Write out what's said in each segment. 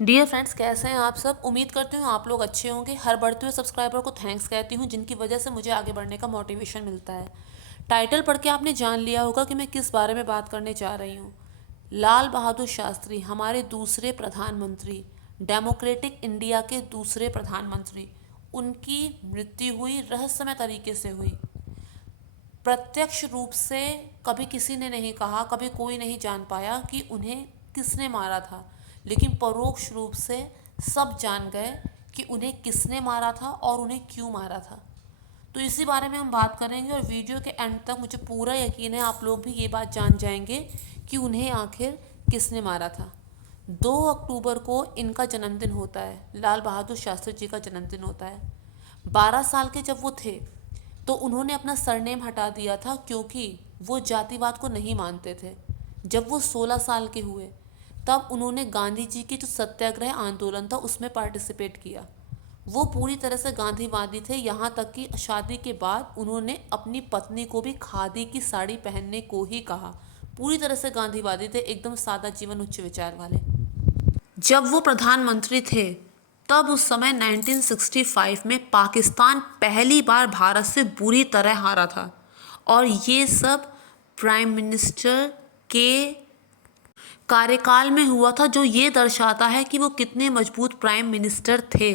Dear friends, कैसे हैं आप सब। उम्मीद करती हूँ आप लोग अच्छे होंगे। हर बढ़ते हुए सब्सक्राइबर को थैंक्स कहती हूँ, जिनकी वजह से मुझे आगे बढ़ने का मोटिवेशन मिलता है। टाइटल पढ़ के आपने जान लिया होगा कि मैं किस बारे में बात करने जा रही हूँ। लाल बहादुर शास्त्री, हमारे दूसरे प्रधानमंत्री, डेमोक्रेटिक इंडिया के दूसरे प्रधानमंत्री। उनकी मृत्यु हुई, रहस्यमय तरीके से हुई। प्रत्यक्ष रूप से कभी किसी ने नहीं कहा, कभी कोई नहीं जान पाया कि उन्हें किसने मारा था, लेकिन परोक्ष रूप से सब जान गए कि उन्हें किसने मारा था और उन्हें क्यों मारा था। तो इसी बारे में हम बात करेंगे और वीडियो के एंड तक मुझे पूरा यकीन है आप लोग भी ये बात जान जाएंगे कि उन्हें आखिर किसने मारा था। 2 अक्टूबर को इनका जन्मदिन होता है, लाल बहादुर शास्त्री जी का जन्मदिन होता है। 12 साल के जब वो थे तो उन्होंने अपना सरनेम हटा दिया था, क्योंकि वो जातिवाद को नहीं मानते थे। जब वो 16 साल के हुए तब उन्होंने गांधी जी की जो सत्याग्रह आंदोलन था उसमें पार्टिसिपेट किया। वो पूरी तरह से गांधीवादी थे, यहाँ तक कि शादी के बाद उन्होंने अपनी पत्नी को भी खादी की साड़ी पहनने को ही कहा। पूरी तरह से गांधीवादी थे, एकदम सादा जीवन, उच्च विचार वाले। जब वो प्रधानमंत्री थे तब उस समय 1965 में पाकिस्तान पहली बार भारत से बुरी तरह हारा था, और ये सब प्राइम मिनिस्टर के कार्यकाल में हुआ था, जो ये दर्शाता है कि वो कितने मजबूत प्राइम मिनिस्टर थे।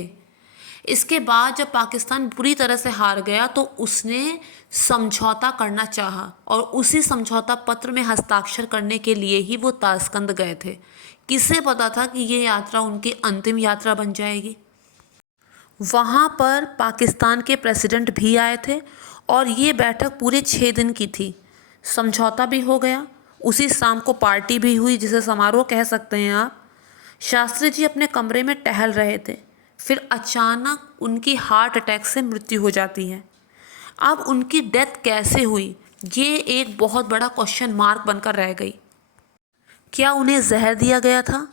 इसके बाद जब पाकिस्तान बुरी तरह से हार गया तो उसने समझौता करना चाहा, और उसी समझौता पत्र में हस्ताक्षर करने के लिए ही वो ताशकंद गए थे। किसे पता था कि ये यात्रा उनकी अंतिम यात्रा बन जाएगी। वहाँ पर पाकिस्तान के प्रेसिडेंट भी आए थे और ये बैठक पूरे 6 दिन की थी। समझौता भी हो गया, उसी शाम को पार्टी भी हुई, जिसे समारोह कह सकते हैं आप। शास्त्री जी अपने कमरे में टहल रहे थे, फिर अचानक उनकी हार्ट अटैक से मृत्यु हो जाती है। अब उनकी डेथ कैसे हुई, ये एक बहुत बड़ा क्वेश्चन मार्क बनकर रह गई। क्या उन्हें जहर दिया गया था?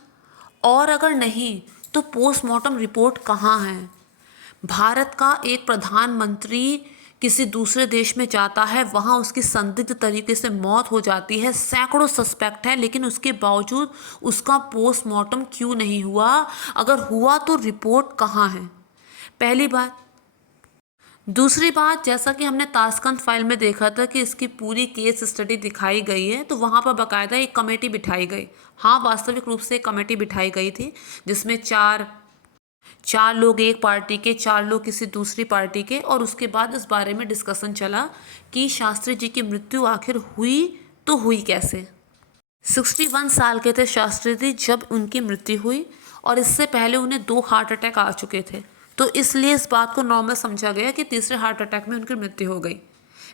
और अगर नहीं तो पोस्टमार्टम रिपोर्ट कहाँ है? भारत का एक प्रधानमंत्री किसी दूसरे देश में जाता है, वहाँ उसकी संदिग्ध तरीके से मौत हो जाती है, सैकड़ों सस्पेक्ट है, लेकिन उसके बावजूद उसका पोस्टमार्टम क्यों नहीं हुआ? अगर हुआ तो रिपोर्ट कहाँ है? पहली बात। दूसरी बात, जैसा कि हमने ताशकंद फाइल में देखा था कि इसकी पूरी केस स्टडी दिखाई गई है, तो वहाँ पर बाकायदा एक कमेटी बिठाई गई। हाँ, वास्तविक रूप से एक कमेटी बिठाई गई थी, जिसमें चार लोग एक पार्टी के, 4 लोग किसी दूसरी पार्टी के, और उसके बाद इस बारे में डिस्कशन चला कि शास्त्री जी की मृत्यु आखिर हुई तो हुई कैसे। 61 साल के थे शास्त्री जी जब उनकी मृत्यु हुई, और इससे पहले उन्हें 2 हार्ट अटैक आ चुके थे, तो इसलिए इस बात को नॉर्मल समझा गया कि तीसरे हार्ट अटैक में उनकी मृत्यु हो गई।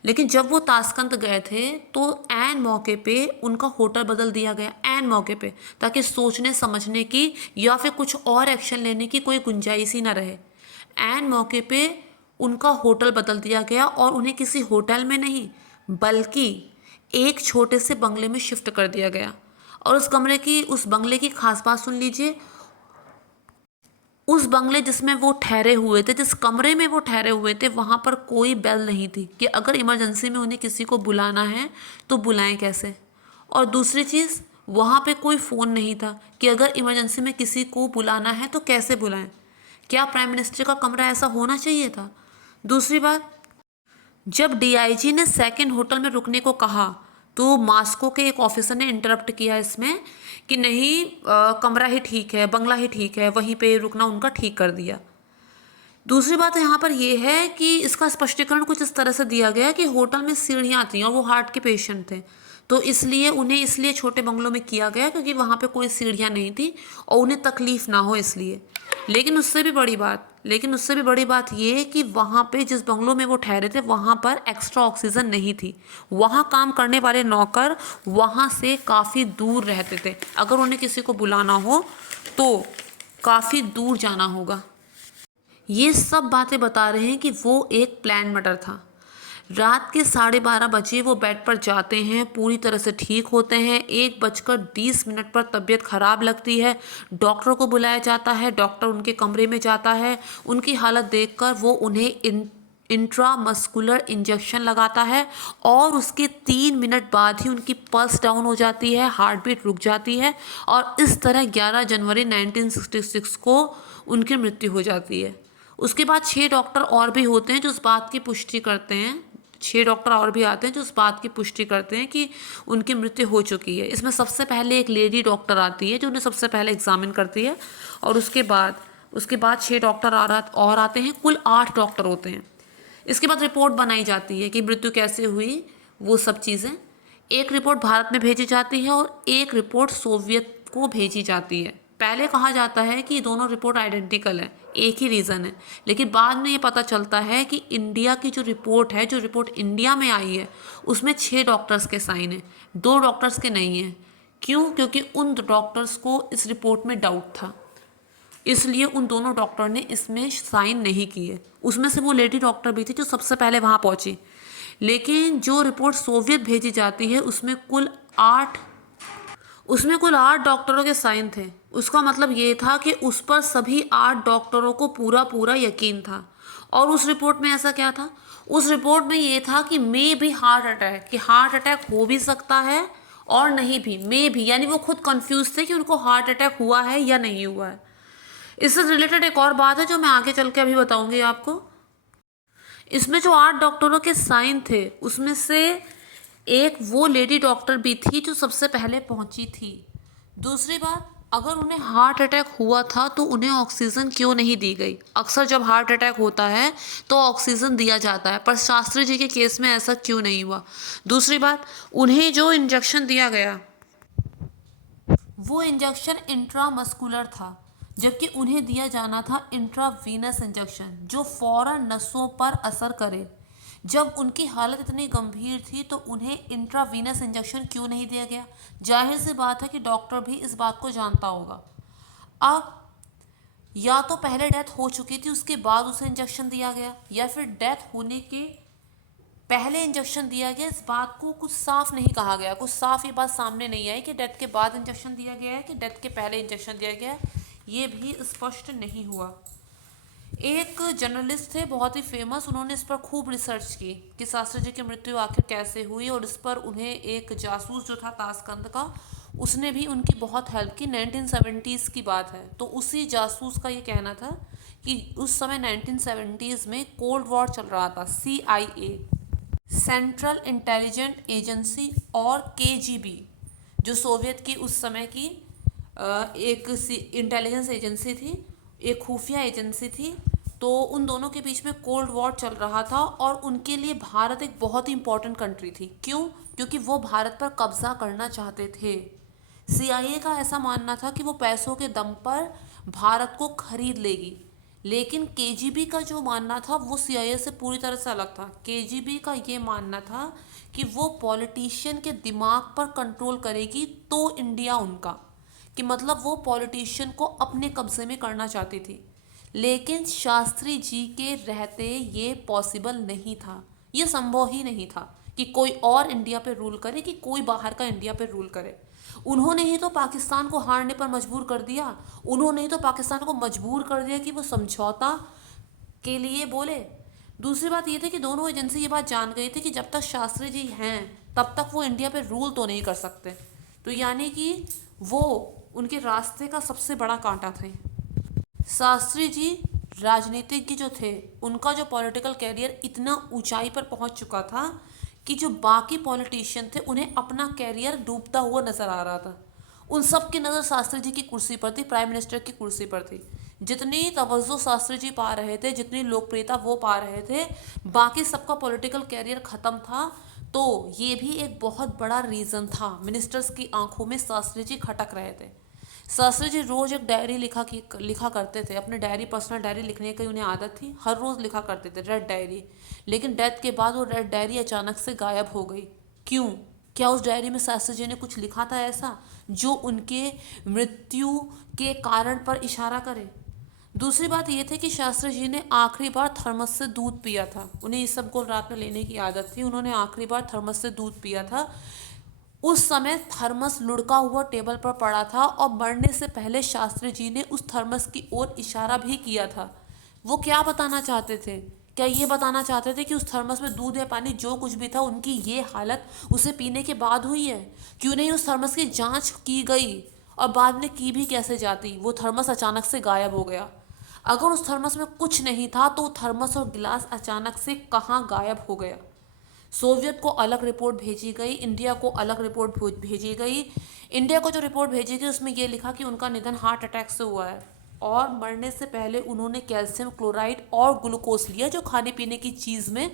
लेकिन जब वो ताशकंद गए थे तो ऐन मौके पे उनका होटल बदल दिया गया, ऐन मौके पे, ताकि सोचने समझने की या फिर कुछ और एक्शन लेने की कोई गुंजाइश ही ना रहे। ऐन मौके पे उनका होटल बदल दिया गया, और उन्हें किसी होटल में नहीं बल्कि एक छोटे से बंगले में शिफ्ट कर दिया गया। और उस बंगले की खास बात सुन लीजिए। उस बंगले जिसमें वो ठहरे हुए थे, जिस कमरे में वो ठहरे हुए थे, वहाँ पर कोई बेल नहीं थी कि अगर इमरजेंसी में उन्हें किसी को बुलाना है तो बुलाएं कैसे। और दूसरी चीज़, वहाँ पे कोई फ़ोन नहीं था कि अगर इमरजेंसी में किसी को बुलाना है तो कैसे बुलाएं। क्या प्राइम मिनिस्टर का कमरा ऐसा होना चाहिए था? दूसरी बात, जब डीआईजी ने सेकंड होटल में रुकने को कहा तो मास्को के एक ऑफिसर ने इंटरप्ट किया इसमें कि नहीं, कमरा ही ठीक है, बंगला ही ठीक है, वहीं पे रुकना उनका ठीक कर दिया। दूसरी बात यहाँ पर यह है कि इसका स्पष्टीकरण कुछ इस तरह से दिया गया कि होटल में सीढ़ियाँ थी और वो हार्ट के पेशेंट थे, तो इसलिए छोटे बंगलों में किया गया क्योंकि वहाँ पे कोई सीढ़ियाँ नहीं थी और उन्हें तकलीफ ना हो इसलिए। लेकिन उससे भी बड़ी बात ये है कि वहाँ पे जिस बंगलों में वो ठहरे थे वहाँ पर एक्स्ट्रा ऑक्सीजन नहीं थी। वहाँ काम करने वाले नौकर वहाँ से काफ़ी दूर रहते थे, अगर उन्हें किसी को बुलाना हो तो काफ़ी दूर जाना होगा। ये सब बातें बता रहे हैं कि वो एक प्लान मर्डर था। रात के 12:30 बजे वो बेड पर जाते हैं, पूरी तरह से ठीक होते हैं। 1:20 पर तबीयत खराब लगती है, डॉक्टर को बुलाया जाता है, डॉक्टर उनके कमरे में जाता है। उनकी हालत देखकर वो उन्हें इंट्रामस्कुलर इंजेक्शन लगाता है और उसके 3 मिनट बाद ही उनकी पल्स डाउन हो जाती है, हार्ट बीट रुक जाती है और इस तरह 11 जनवरी 1966 को उनकी मृत्यु हो जाती है। उसके बाद 6 डॉक्टर और भी होते हैं जो इस बात की पुष्टि करते हैं, 6 डॉक्टर और भी आते हैं जो इस बात की पुष्टि करते हैं कि उनकी मृत्यु हो चुकी है। इसमें सबसे पहले एक लेडी डॉक्टर आती है जो उन्हें सबसे पहले एग्जामिन करती है और उसके बाद 6 डॉक्टर और आते हैं। कुल 8 डॉक्टर होते हैं। इसके बाद रिपोर्ट बनाई जाती है कि मृत्यु कैसे हुई, वो सब चीज़ें। एक रिपोर्ट भारत में भेजी जाती है और एक रिपोर्ट सोवियत को भेजी जाती है। पहले कहा जाता है कि दोनों रिपोर्ट आइडेंटिकल है, एक ही रीज़न है, लेकिन बाद में ये पता चलता है कि इंडिया की जो रिपोर्ट इंडिया में आई है उसमें 6 डॉक्टर्स के साइन हैं, 2 डॉक्टर्स के नहीं हैं। क्यों? क्योंकि उन डॉक्टर्स को इस रिपोर्ट में डाउट था, इसलिए उन दोनों डॉक्टर ने इसमें साइन नहीं किए। उसमें से वो लेडी डॉक्टर भी थी जो सबसे पहले वहाँ पहुँची। लेकिन जो रिपोर्ट सोवियत भेजी जाती है उसमें कुल 8 डॉक्टरों के साइन थे। उसका मतलब ये था कि उस पर सभी 8 डॉक्टरों को पूरा यकीन था। और उस रिपोर्ट में ऐसा क्या था? उस रिपोर्ट में ये था कि हार्ट अटैक हो भी सकता है और नहीं भी, यानी वो खुद कंफ्यूज थे कि उनको हार्ट अटैक हुआ है या नहीं हुआ है। इससे रिलेटेड एक और बात है जो मैं आगे चल के अभी बताऊंगी आपको। इसमें जो 8 डॉक्टरों के साइन थे उसमें से एक वो लेडी डॉक्टर भी थी जो सबसे पहले पहुंची थी। दूसरी बात, अगर उन्हें हार्ट अटैक हुआ था तो उन्हें ऑक्सीजन क्यों नहीं दी गई? अक्सर जब हार्ट अटैक होता है तो ऑक्सीजन दिया जाता है, पर शास्त्री जी के केस में ऐसा क्यों नहीं हुआ? दूसरी बात, उन्हें जो इंजेक्शन दिया गया वो इंजेक्शन इंट्रामस्कुलर था, जबकि उन्हें दिया जाना था इंट्रावीनस इंजेक्शन जो फौरन नसों पर असर करे। जब उनकी हालत इतनी गंभीर थी तो उन्हें इंट्रावीनस इंजेक्शन क्यों नहीं दिया गया? जाहिर सी बात है कि डॉक्टर भी इस बात को जानता होगा। अब या तो पहले डेथ हो चुकी थी उसके बाद उसे इंजेक्शन दिया गया, या फिर डेथ होने के पहले इंजेक्शन दिया गया। इस बात को कुछ साफ नहीं कहा गया, कुछ साफ ये बात सामने नहीं आई कि डेथ के बाद इंजेक्शन दिया गया है कि डेथ के पहले इंजेक्शन दिया गया है, ये भी स्पष्ट नहीं हुआ। एक जर्नलिस्ट थे बहुत ही फेमस, उन्होंने इस पर खूब रिसर्च की कि शास्त्री जी की मृत्यु आखिर कैसे हुई, और इस पर उन्हें एक जासूस जो था ताशकंद का, उसने भी उनकी बहुत हेल्प की। 1970s की बात है, तो उसी जासूस का ये कहना था कि उस समय 1970s में कोल्ड वॉर चल रहा था। CIA, सेंट्रल इंटेलिजेंट एजेंसी, और KGB जो सोवियत की उस समय की एक इंटेलिजेंस एजेंसी थी, एक खुफिया एजेंसी थी, तो उन दोनों के बीच में कोल्ड वॉर चल रहा था और उनके लिए भारत एक बहुत ही इंपॉर्टेंट कंट्री थी। क्यों? क्योंकि वो भारत पर कब्जा करना चाहते थे। CIA का ऐसा मानना था कि वो पैसों के दम पर भारत को खरीद लेगी, लेकिन KGB का जो मानना था वो CIA से पूरी तरह से अलग था। KGB का ये मानना था कि वो पॉलिटिशियन के दिमाग पर कंट्रोल करेगी तो इंडिया उनका, कि मतलब वो पॉलिटिशियन को अपने कब्जे में करना चाहती थी। लेकिन शास्त्री जी के रहते ये पॉसिबल नहीं था, ये संभव ही नहीं था कि कोई और इंडिया पे रूल करे, कि कोई बाहर का इंडिया पे रूल करे। उन्होंने ही तो पाकिस्तान को हारने पर मजबूर कर दिया, उन्होंने ही तो पाकिस्तान को मजबूर कर दिया कि वो समझौता के लिए बोले। दूसरी बात ये थी कि दोनों एजेंसी ये बात जान गई थी कि जब तक शास्त्री जी हैं तब तक वो इंडिया पे रूल तो नहीं कर सकते, तो यानी कि वो उनके रास्ते का सबसे बड़ा कांटा थे। शास्त्री जी राजनीतिज्ञ जो थे, उनका जो पॉलिटिकल कैरियर इतना ऊंचाई पर पहुंच चुका था कि जो बाकी पॉलिटिशियन थे उन्हें अपना कैरियर डूबता हुआ नजर आ रहा था। उन सब की नज़र शास्त्री जी की कुर्सी पर थी, प्राइम मिनिस्टर की कुर्सी पर थी। जितनी तवज्जो शास्त्री जी पा रहे थे, जितनी लोकप्रियता वो पा रहे थे, बाकी सबका पॉलिटिकल कैरियर ख़त्म था। तो ये भी एक बहुत बड़ा रीज़न था। मिनिस्टर्स की आंखों में शास्त्री जी खटक रहे थे। शास्त्री जी रोज़ एक डायरी लिखा करते थे, अपने डायरी, पर्सनल डायरी लिखने की उन्हें आदत थी, हर रोज़ लिखा करते थे रेड डायरी। लेकिन डेथ के बाद वो रेड डायरी अचानक से गायब हो गई। क्यों? क्या उस डायरी में शास्त्री जी ने कुछ लिखा था ऐसा जो उनके मृत्यु के कारण पर इशारा करे? दूसरी बात ये थी कि शास्त्री जी ने आखिरी बार थर्मस से दूध पिया था। उन्हें इस सब को रात में लेने की आदत थी। उन्होंने आखिरी बार थर्मस से दूध पिया था। उस समय थर्मस लुढ़का हुआ टेबल पर पड़ा था और मरने से पहले शास्त्री जी ने उस थर्मस की ओर इशारा भी किया था। वो क्या बताना चाहते थे? क्या ये बताना चाहते थे कि उस थर्मस में दूध या पानी जो कुछ भी था उनकी ये हालत उसे पीने के बाद हुई है? क्यों नहीं उस थर्मस की जांच की गई? और बाद में की भी कैसे जाती? वो थर्मस अचानक से गायब हो गया। अगर उस थर्मस में कुछ नहीं था तो थर्मस और गिलास अचानक से कहाँ गायब हो गया? सोवियत को अलग रिपोर्ट भेजी गई, इंडिया को अलग रिपोर्ट भेजी गई। इंडिया को जो रिपोर्ट भेजी गई उसमें यह लिखा कि उनका निधन हार्ट अटैक से हुआ है और मरने से पहले उन्होंने कैल्शियम क्लोराइड और ग्लूकोज लिया, जो खाने पीने की चीज़ में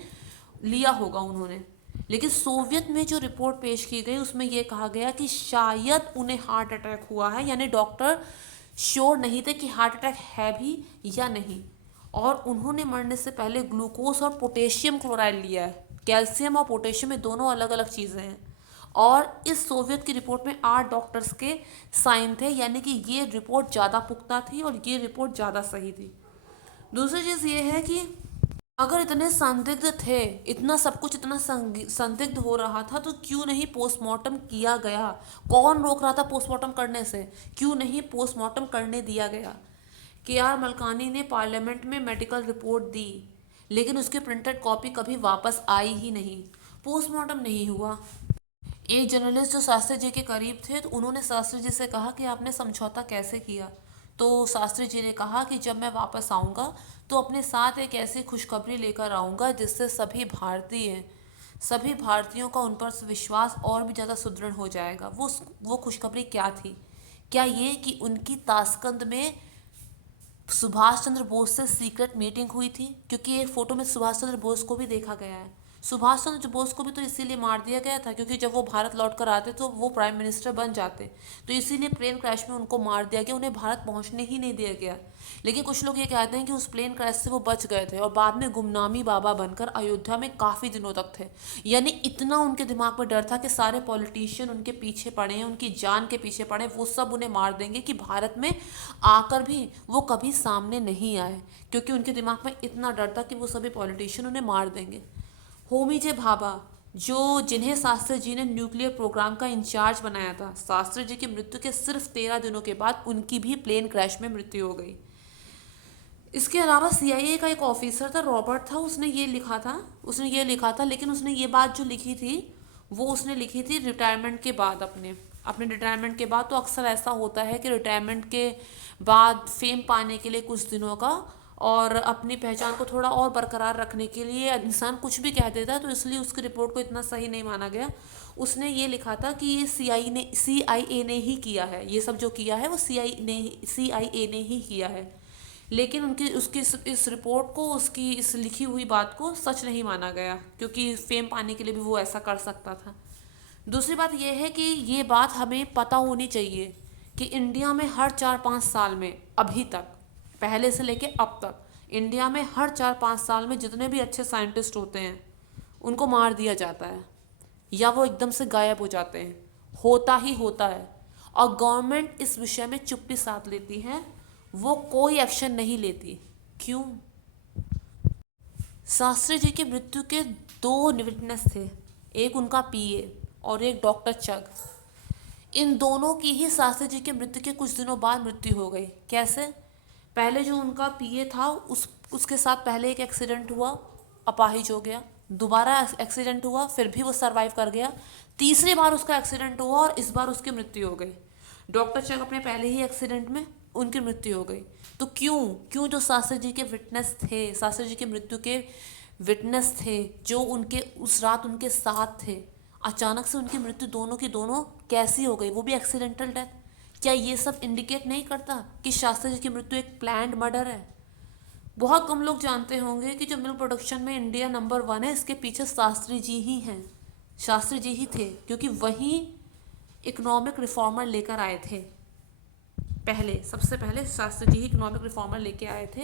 लिया होगा उन्होंने। लेकिन सोवियत में जो रिपोर्ट पेश की गई उसमें यह कहा गया कि शायद उन्हें हार्ट अटैक हुआ है, यानी डॉक्टर श्योर नहीं थे कि हार्ट अटैक है भी या नहीं। और उन्होंने मरने से पहले ग्लूकोज और पोटेशियम क्लोराइड लिया है। कैल्शियम और पोटेशियम में दोनों अलग अलग चीज़ें हैं। और इस सोवियत की रिपोर्ट में 8 डॉक्टर्स के साइन थे, यानी कि ये रिपोर्ट ज़्यादा पुख्ता थी और ये रिपोर्ट ज़्यादा सही थी। दूसरी चीज़ ये है कि अगर इतने संदिग्ध थे, इतना सब कुछ इतना संदिग्ध हो रहा था, तो क्यों नहीं पोस्टमार्टम किया गया? कौन रोक रहा था पोस्टमार्टम करने से? क्यों नहीं पोस्टमार्टम करने दिया गया? के.आर. मलकानी ने पार्लियामेंट में मेडिकल रिपोर्ट दी, लेकिन उसकी प्रिंटेड कॉपी कभी वापस आई ही नहीं। पोस्टमार्टम नहीं हुआ। एक जर्नलिस्ट जो शास्त्री जी के करीब थे, तो उन्होंने शास्त्री जी से कहा कि आपने समझौता कैसे किया? तो शास्त्री जी ने कहा कि जब मैं वापस आऊँगा तो अपने साथ एक ऐसी खुशखबरी लेकर आऊँगा जिससे सभी भारतीयों का उन पर विश्वास और भी ज़्यादा सुदृढ़ हो जाएगा। वो खुशखबरी क्या थी? क्या ये कि उनकी ताशकंद में सुभाष चंद्र बोस से सीक्रेट मीटिंग हुई थी? क्योंकि एक फोटो में सुभाष चंद्र बोस को भी देखा गया है। सुभाष चंद्र बोस को भी तो इसीलिए मार दिया गया था क्योंकि जब वो भारत लौट कर आते तो वो प्राइम मिनिस्टर बन जाते, तो इसीलिए प्लेन क्रैश में उनको मार दिया गया, उन्हें भारत पहुंचने ही नहीं दिया गया। लेकिन कुछ लोग ये कहते हैं कि उस प्लेन क्रैश से वो बच गए थे और बाद में गुमनामी बाबा बनकर अयोध्या में काफ़ी दिनों तक थे। यानी इतना उनके दिमाग में डर था कि सारे पॉलिटिशियन उनके पीछे पड़े हैं, उनकी जान के पीछे पड़े, वो सब उन्हें मार देंगे कि भारत में आकर भी वो कभी सामने नहीं आए, क्योंकि उनके दिमाग में इतना डर था कि वो सभी पॉलिटिशियन उन्हें मार देंगे। होमी जे भाभा, जिन्हें शास्त्री जी ने न्यूक्लियर प्रोग्राम का इंचार्ज बनाया था, शास्त्री जी की मृत्यु के सिर्फ 13 दिनों के बाद उनकी भी प्लेन क्रैश में मृत्यु हो गई। इसके अलावा सीआईए का एक ऑफिसर था, रॉबर्ट था, उसने ये लिखा था, लेकिन उसने ये बात जो लिखी थी वो उसने लिखी थी रिटायरमेंट के बाद, अपने रिटायरमेंट के बाद। तो अक्सर ऐसा होता है कि रिटायरमेंट के बाद फेम पाने के लिए कुछ दिनों का और अपनी पहचान को थोड़ा और बरकरार रखने के लिए इंसान कुछ भी कह देता है, तो इसलिए उसकी रिपोर्ट को इतना सही नहीं माना गया। उसने ये लिखा था कि ये सीआईए ने ही किया है, ये सब जो किया है वो सीआईए ने ही किया है। लेकिन उसकी इस रिपोर्ट को, उसकी इस लिखी हुई बात को सच नहीं माना गया, क्योंकि फेम पाने के लिए भी वो ऐसा कर सकता था। दूसरी बात यह है कि ये बात हमें पता होनी चाहिए कि इंडिया में हर 4-5 साल में, अभी तक, पहले से लेके अब तक, इंडिया में हर 4-5 साल में जितने भी अच्छे साइंटिस्ट होते हैं उनको मार दिया जाता है या वो एकदम से गायब हो जाते हैं, होता ही होता है। और गवर्नमेंट इस विषय में चुप्पी साध लेती है, वो कोई एक्शन नहीं लेती। क्यों? शास्त्री जी की मृत्यु के 2 विटनेस थे, एक उनका पीए और एक डॉक्टर चग। इन दोनों की ही शास्त्री जी की मृत्यु के कुछ दिनों बाद मृत्यु हो गई। कैसे? पहले जो उनका पीए था उसके साथ पहले एक एक्सीडेंट हुआ, अपाहिज हो गया, दोबारा एक्सीडेंट हुआ, फिर भी वो सरवाइव कर गया, तीसरी बार उसका एक्सीडेंट हुआ और इस बार उसकी मृत्यु हो गई। डॉक्टर चक अपने पहले ही एक्सीडेंट में उनकी मृत्यु हो गई। तो क्यों जो शास्त्री जी के विटनेस थे, शास्त्री जी की मृत्यु के विटनेस थे, जो उनके उस रात उनके साथ थे, अचानक से उनकी मृत्यु दोनों की दोनों कैसी हो गई, वो भी एक्सीडेंटल डेथ? क्या ये सब इंडिकेट नहीं करता कि शास्त्री जी की मृत्यु एक प्लान्ड मर्डर है? बहुत कम लोग जानते होंगे कि जो मिल्क प्रोडक्शन में इंडिया नंबर 1 है, इसके पीछे शास्त्री जी ही हैं, शास्त्री जी ही थे, क्योंकि वही इकोनॉमिक रिफॉर्मर लेकर आए थे। सबसे पहले शास्त्री जी ही इकोनॉमिक रिफॉर्मर लेके आए थे।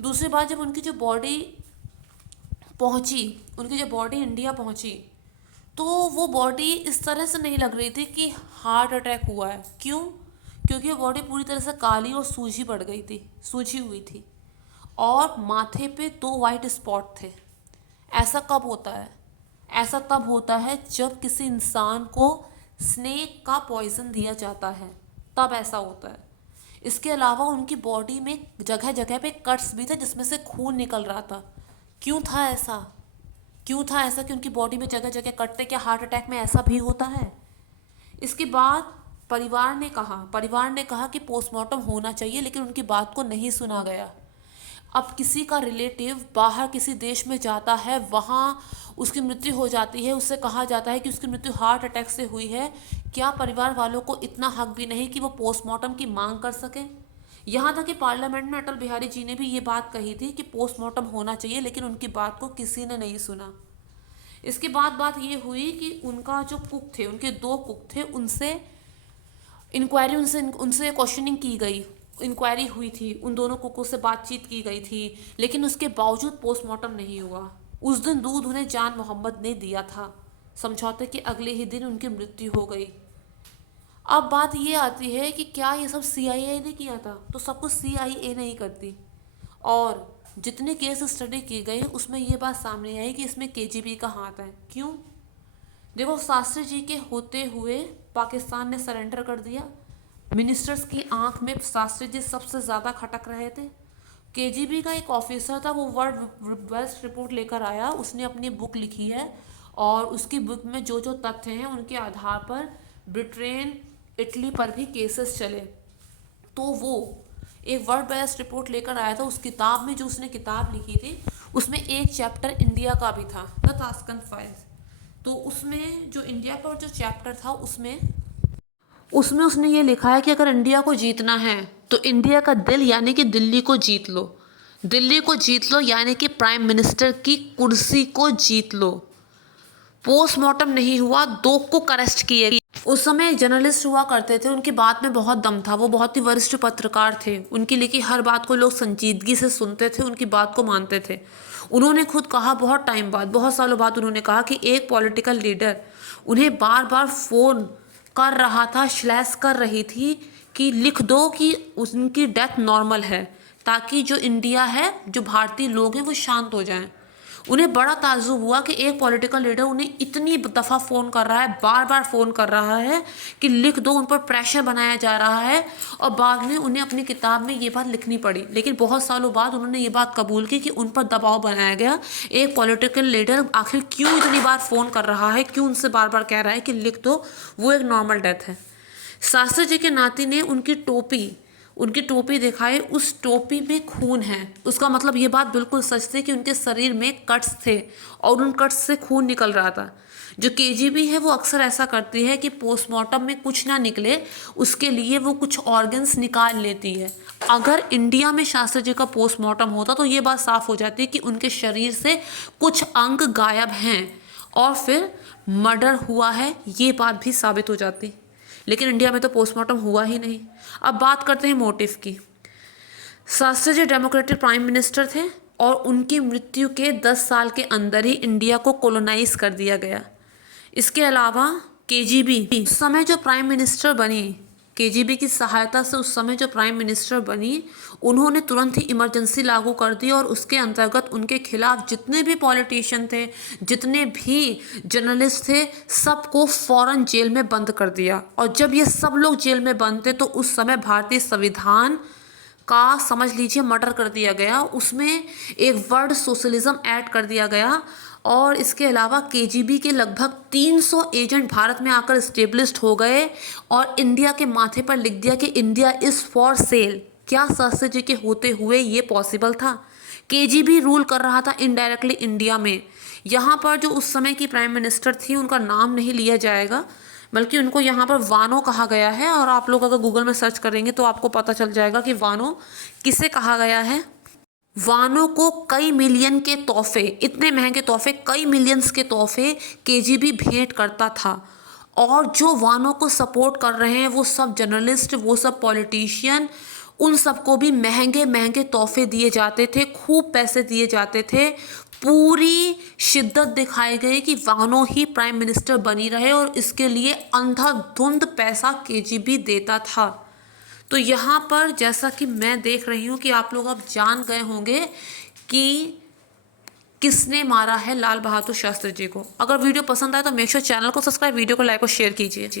दूसरी बात, जब उनकी जो बॉडी इंडिया पहुंची, तो वो बॉडी इस तरह से नहीं लग रही थी कि हार्ट अटैक हुआ है। क्यों? क्योंकि वो बॉडी पूरी तरह से काली और सूजी हुई थी और माथे पे 2 वाइट स्पॉट थे। ऐसा कब होता है? ऐसा तब होता है जब किसी इंसान को स्नेक का पॉइजन दिया जाता है, तब ऐसा होता है। इसके अलावा उनकी बॉडी में जगह जगह पे कट्स भी थे जिसमें से खून निकल रहा था। क्यों था ऐसा? क्यों था ऐसा कि उनकी बॉडी में जगह जगह कट थे? क्या हार्ट अटैक में ऐसा भी होता है? इसके बाद परिवार ने कहा कि पोस्टमार्टम होना चाहिए, लेकिन उनकी बात को नहीं सुना गया। अब किसी का रिलेटिव बाहर किसी देश में जाता है, वहाँ उसकी मृत्यु हो जाती है, उससे कहा जाता है कि उसकी मृत्यु हार्ट अटैक से हुई है। क्या परिवार वालों को इतना हक भी नहीं कि वो पोस्टमार्टम की मांग कर सकें? यहाँ तक कि पार्लियामेंट में अटल बिहारी जी ने भी ये बात कही थी कि पोस्टमार्टम होना चाहिए, लेकिन उनकी बात को किसी ने नहीं सुना। इसके बाद बात ये हुई कि उनका जो कुक थे, उनके 2 कुक थे, उनसे इंक्वायरी उनसे उनसे क्वेश्चनिंग की गई, इंक्वायरी हुई थी, उन दोनों कुकों से बातचीत की गई थी, लेकिन उसके बावजूद पोस्टमार्टम नहीं हुआ। उस दिन दूध उन्हें जान मोहम्मद ने दिया था। समझौते के अगले ही दिन उनकी मृत्यु हो गई। अब बात ये आती है कि क्या ये सब CIA ने किया था? तो सब कुछ CIA नहीं करती। और जितने केस स्टडी किए गए उसमें ये बात सामने आई कि इसमें KGB का हाथ है। क्यों? देखो, शास्त्री जी के होते हुए पाकिस्तान ने सरेंडर कर दिया। मिनिस्टर्स की आंख में शास्त्री जी सबसे ज़्यादा खटक रहे थे। KGB का एक ऑफिसर था, वो वर्ल्ड बेस्ट रिपोर्ट लेकर आया, उसने अपनी बुक लिखी है और उसकी बुक में जो जो तथ्य हैं उनके आधार पर ब्रिटेन, इटली पर भी केसेस चले। तो वो एक वर्ल्ड बेस्ट रिपोर्ट लेकर आया था। उस किताब में, जो उसने किताब लिखी थी, उसमें एक चैप्टर इंडिया का भी था, द ताशकंद फाइल्स। तो उसमें जो इंडिया पर जो चैप्टर था, उसमें उसने ये लिखा है कि अगर इंडिया को जीतना है तो इंडिया का दिल यानी कि दिल्ली को जीत लो। दिल्ली को जीत लो यानी कि प्राइम मिनिस्टर की कुर्सी को जीत लो। पोस्टमार्टम नहीं हुआ, 2 को अरेस्ट किए। उस समय एक जर्नलिस्ट हुआ करते थे, उनकी बात में बहुत दम था, वो बहुत ही वरिष्ठ पत्रकार थे, उनकी लिखी हर बात को लोग संजीदगी से सुनते थे, उनकी बात को मानते थे। उन्होंने खुद कहा, बहुत टाइम बाद, बहुत सालों बाद उन्होंने कहा कि एक पॉलिटिकल लीडर उन्हें बार बार फ़ोन कर रहा था, स्लैश कर रही थी कि लिख दो कि उनकी डेथ नॉर्मल है, ताकि जो इंडिया है, जो भारतीय लोग हैं, वो शांत हो जाएं। उन्हें बड़ा ताज्जुब हुआ कि एक पॉलिटिकल लीडर उन्हें इतनी दफ़ा फ़ोन कर रहा है, बार बार फ़ोन कर रहा है कि लिख दो, उन पर प्रेशर बनाया जा रहा है, और बाद में उन्हें अपनी किताब में ये बात लिखनी पड़ी। लेकिन बहुत सालों बाद उन्होंने ये बात कबूल की कि उन पर दबाव बनाया गया। एक पॉलिटिकल लीडर आखिर क्यों इतनी बार फ़ोन कर रहा है, क्यों उनसे बार बार कह रहा है कि लिख दो, वो एक नॉर्मल डेथ है। शास्त्री जी के नाती ने उनकी टोपी दिखाई, उस टोपी में खून है। उसका मतलब ये बात बिल्कुल सच थी कि उनके शरीर में कट्स थे और उन कट्स से खून निकल रहा था। जो KGB है वो अक्सर ऐसा करती है कि पोस्टमार्टम में कुछ ना निकले, उसके लिए वो कुछ ऑर्गन्स निकाल लेती है। अगर इंडिया में शास्त्री जी का पोस्टमार्टम होता तो ये बात साफ हो जाती कि उनके शरीर से कुछ अंग गायब हैं और फिर मर्डर हुआ है, ये बात भी साबित हो जाती। लेकिन इंडिया में तो पोस्टमार्टम हुआ ही नहीं। अब बात करते हैं मोटिव की। Shastri ji democratic prime minister थे और उनकी मृत्यु के 10 साल के अंदर ही इंडिया को कॉलोनाइज कर दिया गया। इसके अलावा KGB उस समय जो प्राइम मिनिस्टर बनी, KGB की सहायता से उस समय जो प्राइम मिनिस्टर बनी, उन्होंने तुरंत ही इमरजेंसी लागू कर दी और उसके अंतर्गत उनके खिलाफ जितने भी पॉलिटिशियन थे, जितने भी जर्नलिस्ट थे, सबको फौरन जेल में बंद कर दिया। और जब ये सब लोग जेल में बंद थे तो उस समय भारतीय संविधान का, समझ लीजिए, मर्डर कर दिया गया। उसमें एक वर्ड सोशलिज्म ऐड कर दिया गया। और इसके अलावा KGB के लगभग 300 एजेंट भारत में आकर इस्टेब्लिश्ड हो गए और इंडिया के माथे पर लिख दिया कि इंडिया इज़ फॉर सेल। क्या शास्त्री जी के होते हुए ये पॉसिबल था? KGB रूल कर रहा था इनडायरेक्टली इंडिया में। यहाँ पर जो उस समय की प्राइम मिनिस्टर थी, उनका नाम नहीं लिया जाएगा, बल्कि उनको यहाँ पर वानो कहा गया है। और आप लोग अगर गूगल में सर्च करेंगे तो आपको पता चल जाएगा कि वानो किसे कहा गया है। वानो को कई मिलियन के तोहफे, इतने महंगे तोहफे, कई मिलियंस के तोहफे KGB भेंट करता था। और जो वानो को सपोर्ट कर रहे हैं वो सब जर्नलिस्ट, वो सब पॉलिटिशियन, उन सबको भी महंगे महंगे तोहफे दिए जाते थे, खूब पैसे दिए जाते थे। पूरी शिद्दत दिखाई गई कि वानो ही प्राइम मिनिस्टर बनी रहे और इसके लिए अंधाधुंध पैसा KGB देता था। तो यहाँ पर जैसा कि मैं देख रही हूँ कि आप लोग अब जान गए होंगे कि किसने मारा है लाल बहादुर शास्त्री जी को। अगर वीडियो पसंद आए तो मेक श्योर चैनल को सब्सक्राइब, वीडियो को लाइक और शेयर कीजिए।